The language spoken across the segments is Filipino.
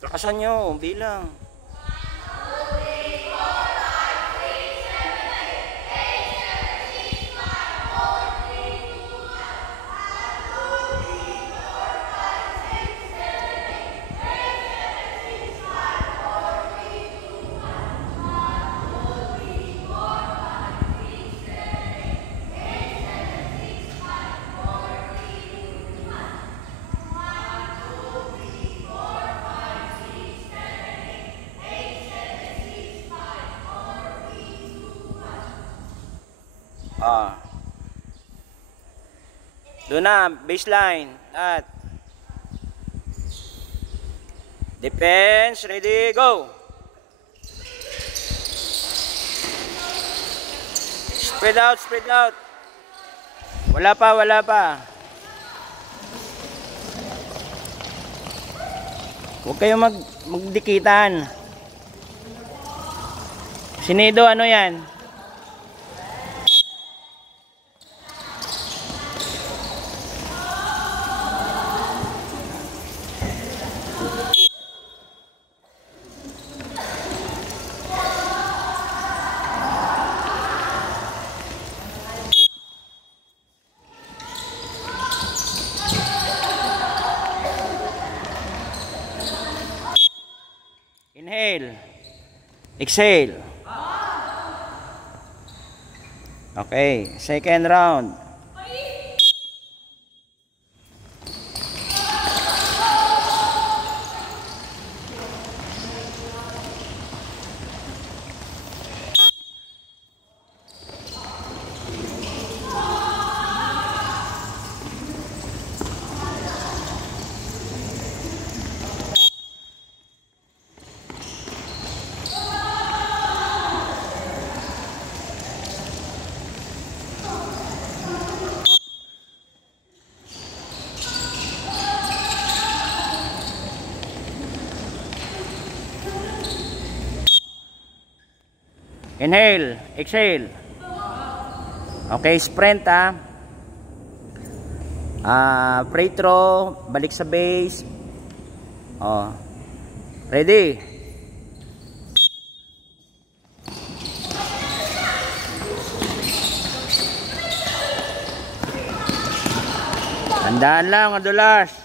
Lakasan nyo, bilang. Ah. Doon na, baseline. At defense, ready, go. Spread out, spread out. Wala pa, wala pa. Huwag kayong magdikitan. Sinido, ano yan? Inhale. Exhale. Okay, second round. Inhale, exhale. Okay, sprint free throw, balik sa base. Oh. Ready? Tandaan lang, madulas.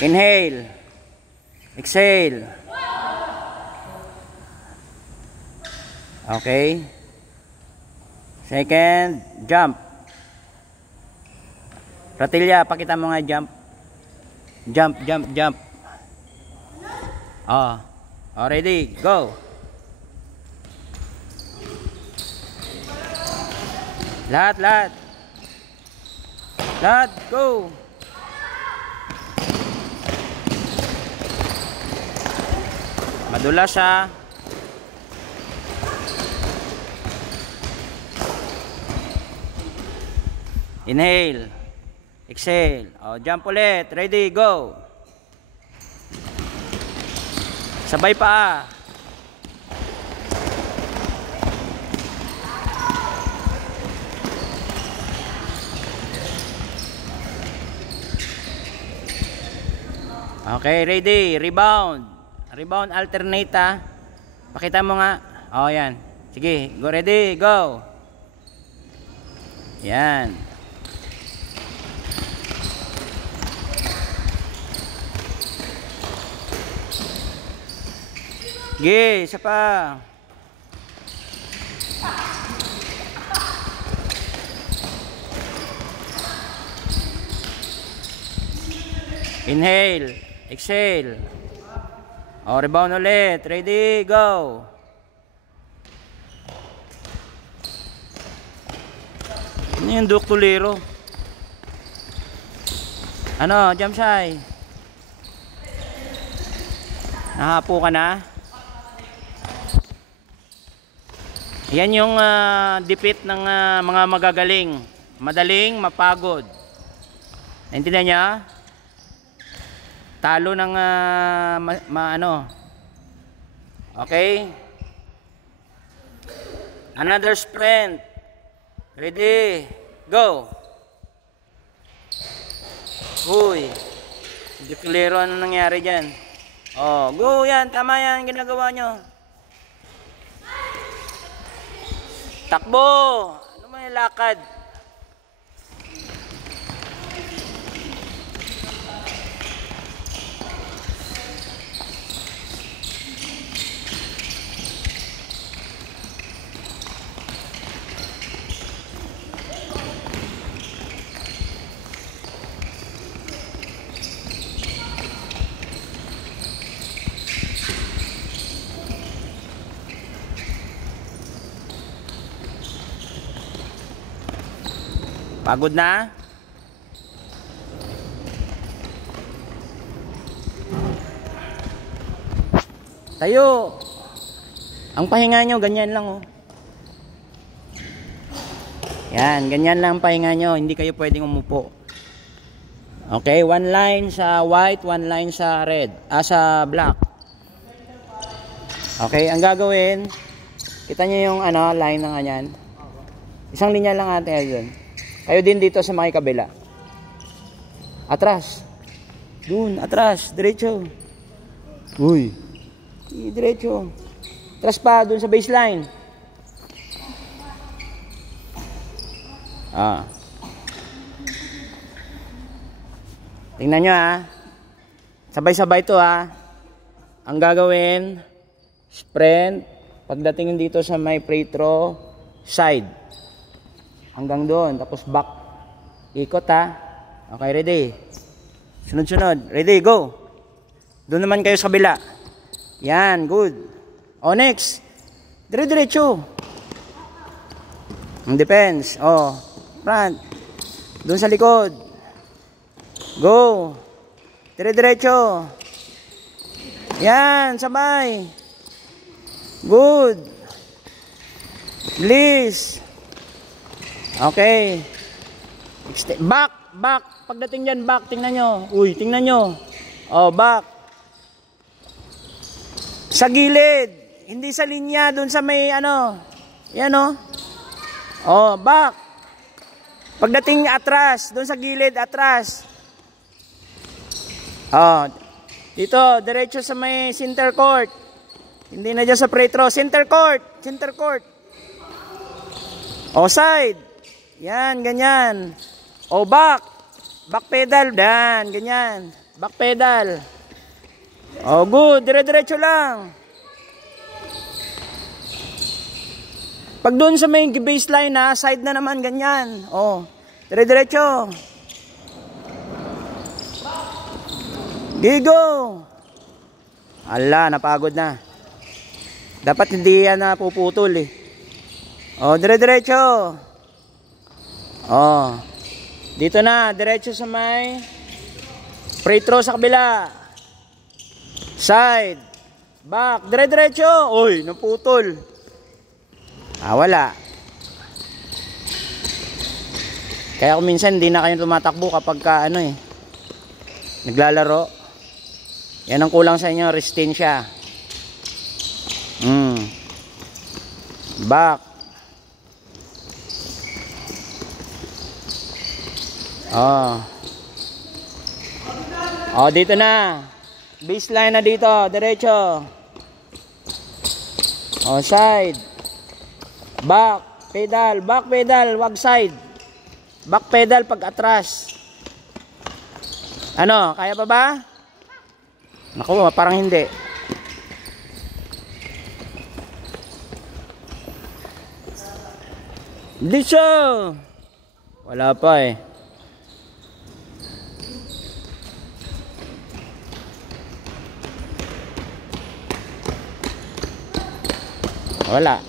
Inhale, exhale. Okay. Second, jump. Ratilya, pakita mo nga jump. Jump, jump, jump. Oh, ready, go. Lahat, lahat. Lahat, go. Madulas Inhale. Exhale. Jump ulit. Ready, go. Sabay pa. Okay, ready. Rebound. Rebound alternate Pakita mo nga. Yan. Sige, go, ready, go. Yan. Sige, isa pa. Inhale, exhale. Rebound ulit. Ready, go. Ano yung duktulero? Ano, jump shy? Nahapo ka na? Yan yung dipit ng mga magagaling. Madaling mapagod. Naintindihan niya? Talo ng ano. Okay? Another sprint. Ready? Go! Uy. Hindi klaro ano nangyari dyan. Oh, go yan. Tama yan. Ginagawa nyo. Takbo! Ano may lakad? Pagod na? Tayo. Ang pahinga nyo, ganyan lang oh. Yan, ganyan lang ang pahinga nyo. Hindi kayo pwedeng umupo. Okay, one line sa white, one line sa red. Sa black. Okay, ang gagawin, kita nyo yung ano, line ng ganyan. Isang linya lang ate doon. Kayo din dito sa mga kabila. Atras. Doon, atras. Diretso. Uy. Diretso. Atras pa, doon sa baseline. Tingnan nyo ha. Sabay-sabay to ha. Ang gagawin, sprint. Pagdating dito sa may free throw, side. Hanggang doon, tapos back. Ikot ha. Okay, ready? Sunod-sunod. Ready, go. Doon naman kayo sa kabila. Yan, good. O, next. Dire-diretso. Ang depends. O, front. Doon sa likod. Go. Dire-diretso. Yan, sabay. Good. Please. Okay. Back, back. Pagdating dyan, back. Tingnan nyo. Uy, tingnan nyo. Oh, back. Sa gilid. Hindi sa linya. Doon sa may ano. Yan oh. Oh, back. Pagdating atras. Doon sa gilid, atras. Oh. Dito, diretso sa may center court. Hindi na dyan sa free throw. Center court. Center court. Oh, side. Yan, ganyan. O, back. Back pedal. Yan, ganyan. Back pedal. O, good. Dire-diretso lang. Pag doon sa may baseline na, side na naman, ganyan. O, dire-diretso. Gigo. Ala, napagod na. Dapat hindi yan napuputol eh. O, dire-diretso. Oh. Dito na, diretso sa may free throw sa kabila. Side. Back, dire-diretso. Oy, naputol. Wala. Kaya kung minsan hindi na kayo tumatakbo kapag ka ano eh, naglalaro. Yan ang kulang sa inyo, resistensya. Back. Oh, dito na. Baseline na dito, diretso. Oh, side. Back pedal, wag side. Back pedal pag atras. Ano, kaya pa ba? Naku, parang hindi. Diretso. Wala pa eh. Wala.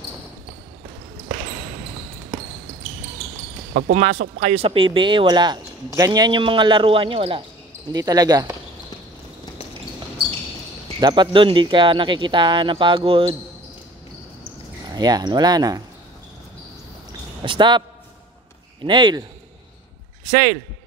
Pag pumasok pa kayo sa PBA, wala. Ganyan yung mga laruan nyo, wala. Hindi talaga. Dapat doon, di ka nakikita na pagod. Ayan, wala na. Stop. Inhale. Exhale.